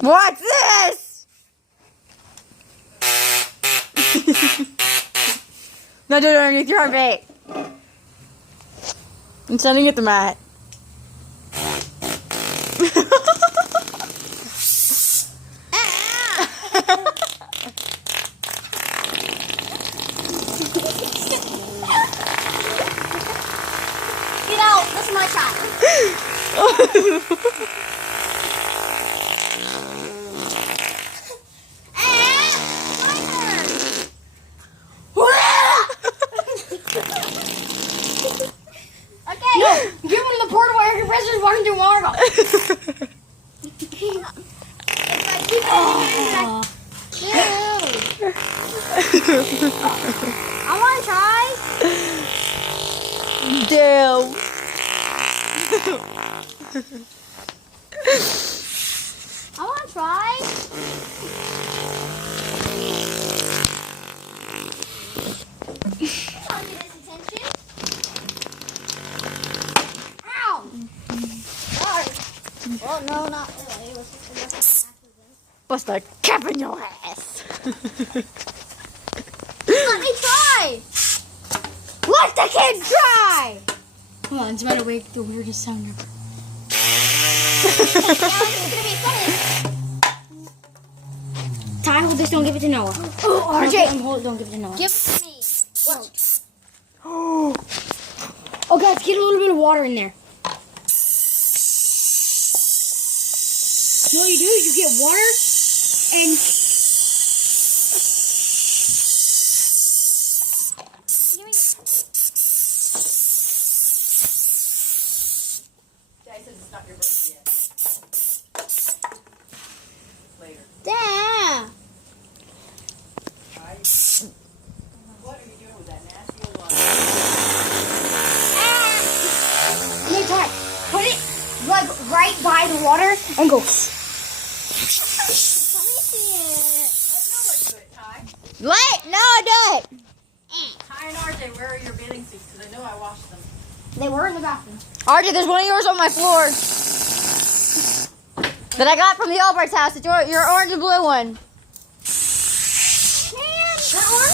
What's this? No, do it underneath your armpit. I'm standing at the mat. Get out! That's my shot. Okay. No, give him the portable air compressor walking through water. I want to try. Damn. I want to try. I'll give this attention. Ow! Sorry. Well, no, not really. It was just an accident. Bust a cap in your ass. Let me try. Let the kid try. Come on, it's about to wake the weirdest sound ever. It's gonna be funny. Ty, hold this. Don't give it to Noah. Oh, RJ, hold it. Don't give it to Noah. Give it to me. Watch. Oh, guys, get a little bit of water in there. You know what you do is you get water and. Dad says it's not your birthday yet. Later. Dad. What are you doing with that nasty old water? Hey, Ty, put it like right by the water and go. Let me see it. Let Noah do it, Ty. What? No, do it. Ty and RJ, where are your bathing suits? Because I know I washed them. They were in the bathroom. RJ, there's one of yours on my floor. That I got from the Albright's house. It's your orange and blue one.